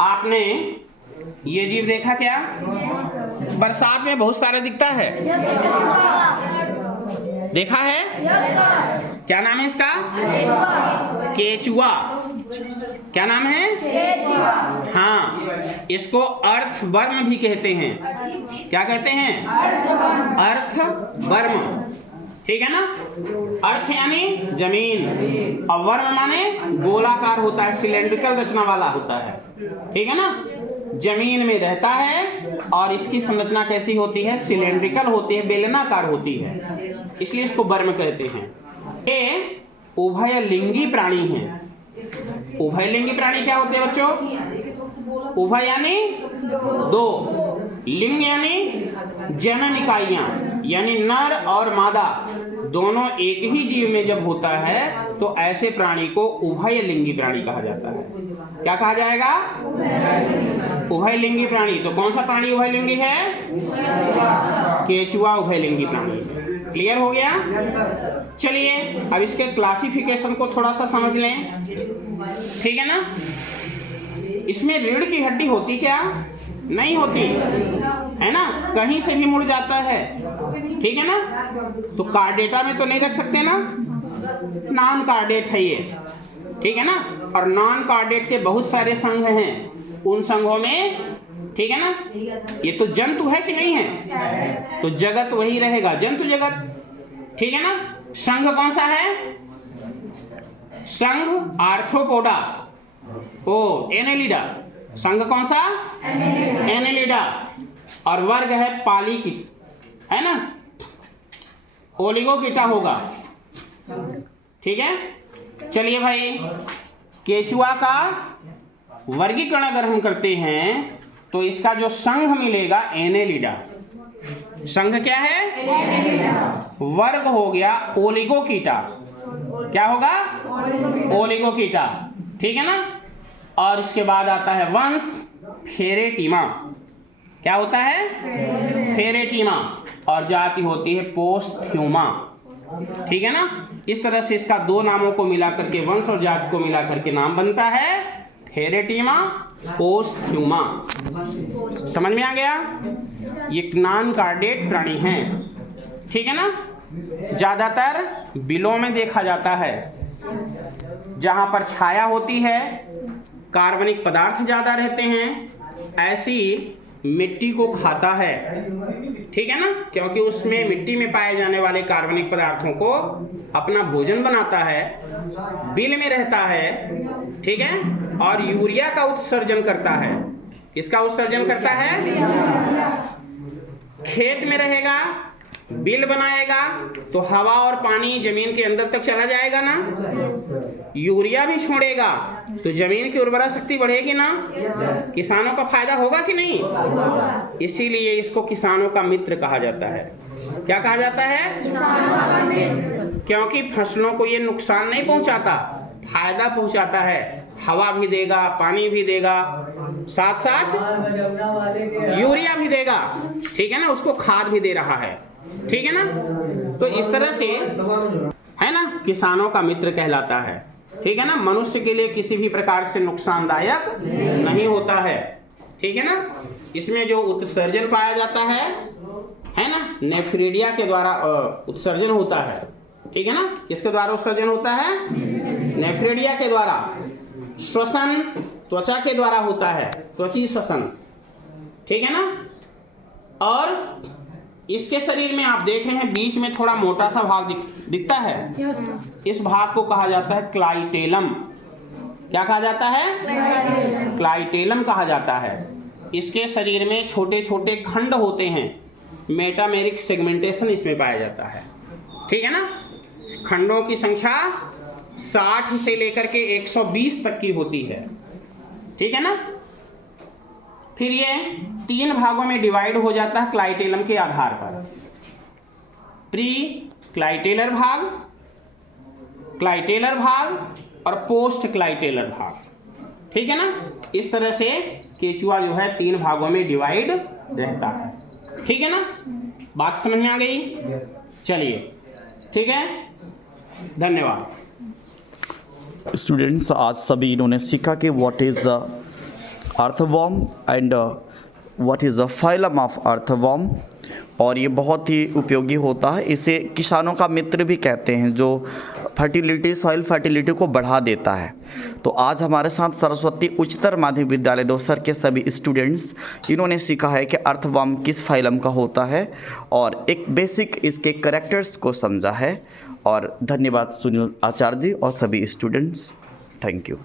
आपने ये जीव देखा क्या? बरसात में बहुत सारा दिखता है, देखा है? क्या नाम है इसका? केचुआ। क्या नाम है? हाँ, इसको अर्थवर्म भी कहते हैं। क्या कहते हैं? अर्थवर्म। ठीक है ना? अर्थ यानी जमीन और वर्म माने गोलाकार होता है, सिलेंड्रिकल रचना वाला होता है। ठीक है ना? जमीन में रहता है और इसकी संरचना कैसी होती है? सिलेंड्रिकल होती है, बेलनाकार होती है, इसलिए इसको वर्म कहते हैं। ये उभयलिंगी प्राणी हैं। उभयलिंगी प्राणी क्या होते हैं बच्चों? उभय यानी दो, लिंग यानी जनन इकाइयां, यानी नर और मादा दोनों एक ही जीव में जब होता है तो ऐसे प्राणी को उभयलिंगी प्राणी कहा जाता है। क्या कहा जाएगा? उभयलिंगी प्राणी। तो कौन सा प्राणी उभयलिंगी है? केचुआ उभयलिंगी प्राणी। क्लियर हो गया? चलिए अब इसके क्लासिफिकेशन को थोड़ा सा समझ लें। ठीक है ना? इसमें रीढ़ की हड्डी होती क्या? नहीं होती है ना, कहीं से भी मुड़ जाता है। ठीक है ना? तो कार्डेटा में तो नहीं रख सकते ना, नॉन कार्डेट है ये। ठीक है ना? और नॉन कार्डेट के बहुत सारे संघ हैं, उन संघों में, ठीक है ना, ये तो जंतु है कि नहीं है, तो जगत वही रहेगा, जंतु जगत। ठीक है ना? संघ कौन सा है? संघ आर्थ्रोपोडा, ओ एनेलिडा। संघ कौन सा? एनेलिडा। और वर्ग है पालीकीट, है ना, ओलिगोकीटा होगा। ठीक है? चलिए भाई, केचुआ का वर्गीकरण अगर हम करते हैं तो इसका जो संघ मिलेगा एनेलिडा। संघ क्या है? एनेलिडा। वर्ग हो गया ओलिगोकीटा। क्या होगा? ओलिगोकीटा। ठीक है ना? और इसके बाद आता है वंश फेरेटिमा। क्या होता है? फेरेटिमा। और जाति होती है पोस्थ्यूमा। ठीक है ना? इस तरह से इसका दो नामों को मिला करके, वंश और जाति को मिला करके नाम बनता है फेरेटिमा, पोस्थ्यूमा। समझ में आ गया? ये नॉन कार्डेट प्राणी हैं। ठीक है ना? ज्यादातर बिलों में देखा जाता है, जहां पर छाया होती है, कार्बनिक पदार्थ ज्यादा रहते हैं, ऐसी मिट्टी को खाता है। ठीक है ना? क्योंकि उसमें मिट्टी में पाए जाने वाले कार्बनिक पदार्थों को अपना भोजन बनाता है, बिल में रहता है। ठीक है? और यूरिया का उत्सर्जन करता है। किसका उत्सर्जन करता है? खेत में रहेगा, बिल बनाएगा तो हवा और पानी जमीन के अंदर तक चला जाएगा ना, यूरिया भी छोड़ेगा तो जमीन की उर्वरा शक्ति बढ़ेगी ना, किसानों का फायदा होगा कि नहीं? इसीलिए इसको किसानों का मित्र कहा जाता है। क्या कहा जाता है? क्योंकि फसलों को ये नुकसान नहीं पहुंचाता, फायदा पहुंचाता है। हवा भी देगा, पानी भी देगा, साथ साथ यूरिया भी देगा। ठीक है ना? उसको खाद भी दे रहा है। ठीक है ना? तो इस तरह से है ना, किसानों का मित्र कहलाता है। ठीक है ना? मनुष्य के लिए किसी भी प्रकार से नुकसानदायक नहीं होता है। ठीक है ना? इसमें जो उत्सर्जन पाया जाता है ना, नेफ्रिडिया के द्वारा उत्सर्जन होता है। ठीक है ना? किसके द्वारा उत्सर्जन होता है? नेफ्रिडिया के द्वारा। श्वसन त्वचा के द्वारा होता है, त्वची श्वसन। ठीक है ना? और इसके शरीर में आप देख रहे हैं बीच में थोड़ा मोटा सा भाग दिखता है। इस भाग को कहा जाता है क्लाइटेलम। क्या कहा जाता है? क्लाइटेलम कहा जाता है। इसके शरीर में छोटे छोटे खंड होते हैं, मेटामेरिक सेगमेंटेशन इसमें पाया जाता है। ठीक है ना? खंडों की संख्या 60 से लेकर के 120 तक की होती है। ठीक है ना? फिर ये 3 भागों में डिवाइड हो जाता है क्लाइटेलम के आधार पर। प्री क्लाइटेलर भाग, क्लाइटेलर भाग और पोस्ट क्लाइटेलर भाग। ठीक है ना? इस तरह से केचुआ जो है 3 भागों में डिवाइड रहता है। ठीक है ना? बात समझ में आ गई? चलिए, ठीक है, धन्यवाद। स्टूडेंट्स, आज सभी इन्होंने सीखा कि what is earthworm and what is the phylum of earthworm। और ये बहुत ही उपयोगी होता है, इसे किसानों का मित्र भी कहते हैं, जो फर्टिलिटी, सॉइल फर्टिलिटी को बढ़ा देता है। तो आज हमारे साथ सरस्वती उच्चतर माध्यमिक विद्यालय दोसर के सभी स्टूडेंट्स, इन्होंने सीखा है कि अर्थवर्म किस फाइलम का होता है और एक बेसिक इसके कैरेक्टर्स को समझा है। और धन्यवाद सुनील आचार्य जी और सभी स्टूडेंट्स, थैंक यू।